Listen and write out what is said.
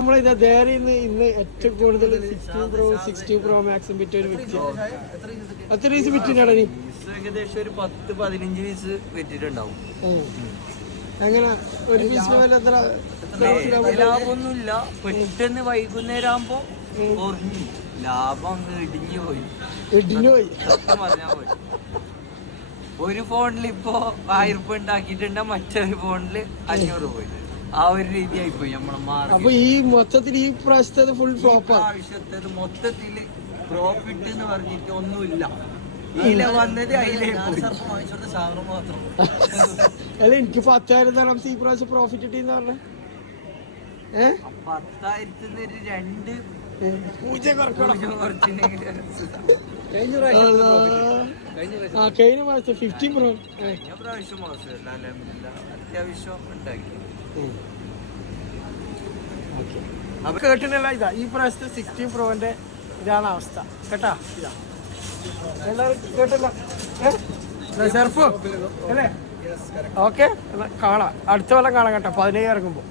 നമ്മളിത് ഇന്ന് ഏറ്റവും കൂടുതൽ 16 Pro Max വിറ്റ ഒരു വ്യക്തി. എത്ര പീസ് വിറ്റിട്ടാണ് നീ? ഏകദേശം ഒരു 10-15 പീസ് വിറ്റിട്ടുണ്ടാവും. എങ്ങനെ ഒരു പീസിന് വില എത്ര? ലാഭമൊന്നുമില്ല. പെട്ടെന്ന് വൈകുന്നേരം ആകുമ്പോ ലാഭം ഇടിഞ്ഞു പോയി. പറഞ്ഞാ പോയി. ഒരു ഫോണിൽ ഇപ്പൊ 1000 രൂപ ഉണ്ടാക്കിയിട്ടുണ്ട്, മറ്റൊരു ഫോണില് 500 പോയി. ആ ഒരു രീതിയായി പോയി നമ്മളെ മാർക്കറ്റ്. അപ്പൊ ഈ മൊത്തത്തിൽ ഈ പ്രാവശ്യത്തെ ഫുൾ ഫ്ലോപ്പ്. ആവശ്യത്തേത് മൊത്തത്തില് പ്രോഫിറ്റ് എന്ന് പറഞ്ഞിട്ട് ഒന്നുമില്ല. ഇതിലെ വന്നത് അതിലേക്ക് അല്ല എനിക്ക് 10,000 തരാം ഈ പ്രാവശ്യം പ്രോഫിറ്റ് കിട്ടിയെന്ന് പറഞ്ഞ 10,000 2 കഴിഞ്ഞ പ്രാവശ്യം 15 Pro പ്രാവശ്യം മോശമല്ല, അത്യാവശ്യം ഉണ്ടാക്കി. അപ്പൊ കേട്ടില്ല, ഇതാ ഈ പ്രാവശ്യത്തെ 16 Proന്റെ ഇതാണ് അവസ്ഥ കേട്ടാ. ഇതാ എല്ലാവരും കേട്ടില്ല ഷെർഫ് അല്ലേ? ഓക്കെ, കാണാം, അടുത്ത കൊല്ലം കാണാം കേട്ടോ 17 ഇറങ്ങുമ്പോ.